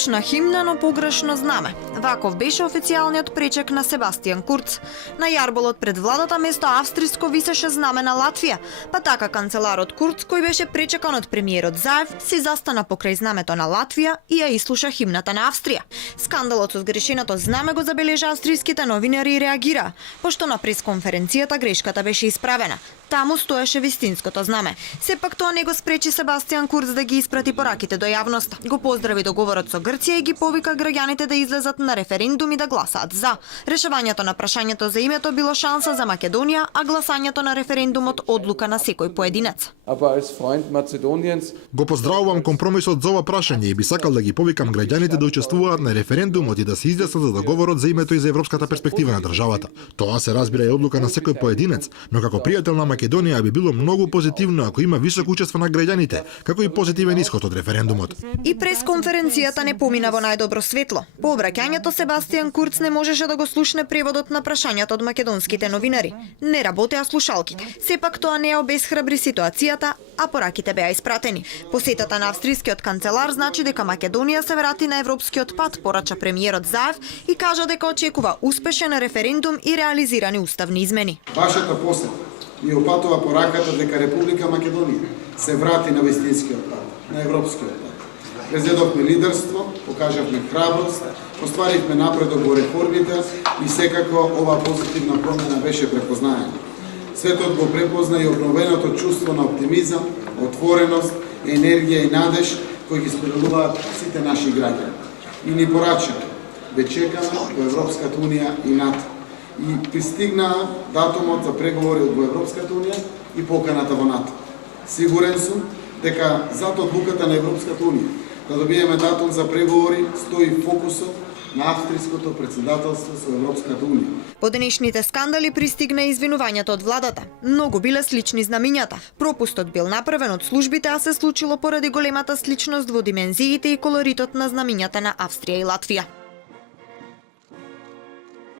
Точна химна, но погрешно знаме. Ваков беше официјалниот пречек на Себастијан Курц. На јарболот пред владата место австриско висеше знаме на Латвија, па така канцеларот Курц, кој беше пречекан од премиерот Заев, си застана покрај знамето на Латвија и ја ислуша химната на Австрија. Скандалот со згрешеното знаме го забележа австриските новинари и реагира, пошто на пресконференцијата грешката беше исправена. Таму стоеше вистинското знаме. Сепак тоа не го спречи Себастијан Курц да ги испрати пораките до јавноста. Го поздрави договорот со Грција и ги повика граѓаните да излезат на референдум и да гласаат за. Решавањето на прашањето за името било шанса за Македонија, а гласањето на референдумот одлука на секој поединец. Го поздравувам компромисот за ова прашање и би сакал да ги повикам граѓаните да учествуваат на референдумот и да се изјаснат за договорот за името и за европската перспектива на државата. Тоа се разбира е одлука на секој поединец, но како пријател на Македонија би било многу позитивно ако има високо учество на граѓаните, како и позитивен исход од референдумот. И пресконференцијата не помина во најдобро светло. По обраќањето Себастијан Курц не можеше да го слушне преводот на прашањата од македонските новинари. Не работеа слушалките. Сепак тоа не ја обесхрабри ситуацијата, а пораките беа испратени. Посетата на австрискиот канцелар значи дека Македонија се врати на европскиот пат, порача премиерот Заев и кажа дека очекува успешен референдум и реализирани уставни измени. Вашата посета ни опатува пораката дека Република Македонија се врати на вистинскиот пат, на европскиот пат. Презедовме лидерство, покажавме храброст, остваривме напредок во реформите и секако ова позитивна промена беше препознаена. Светот го препозна и обновеното чувство на оптимизам, отвореност, енергија и надеж кои ги споделуваат сите наши граѓани. И ни порача да чекаме во Европската унија и НАТО. И пристигна датумот за преговори во Европската унија и поканата во НАТО. Сигурен сум дека зад одлуката на Европската унија да добиеме датум за преговори стои фокусот на австриското претседателство со Европската унија. По денешните скандали пристигна извинувањето од владата. Многу биле слични знамињата. Пропустот бил направен од службите, а се случило поради големата сличност во димензиите и колоритот на знамињата на Австрија и Латвија.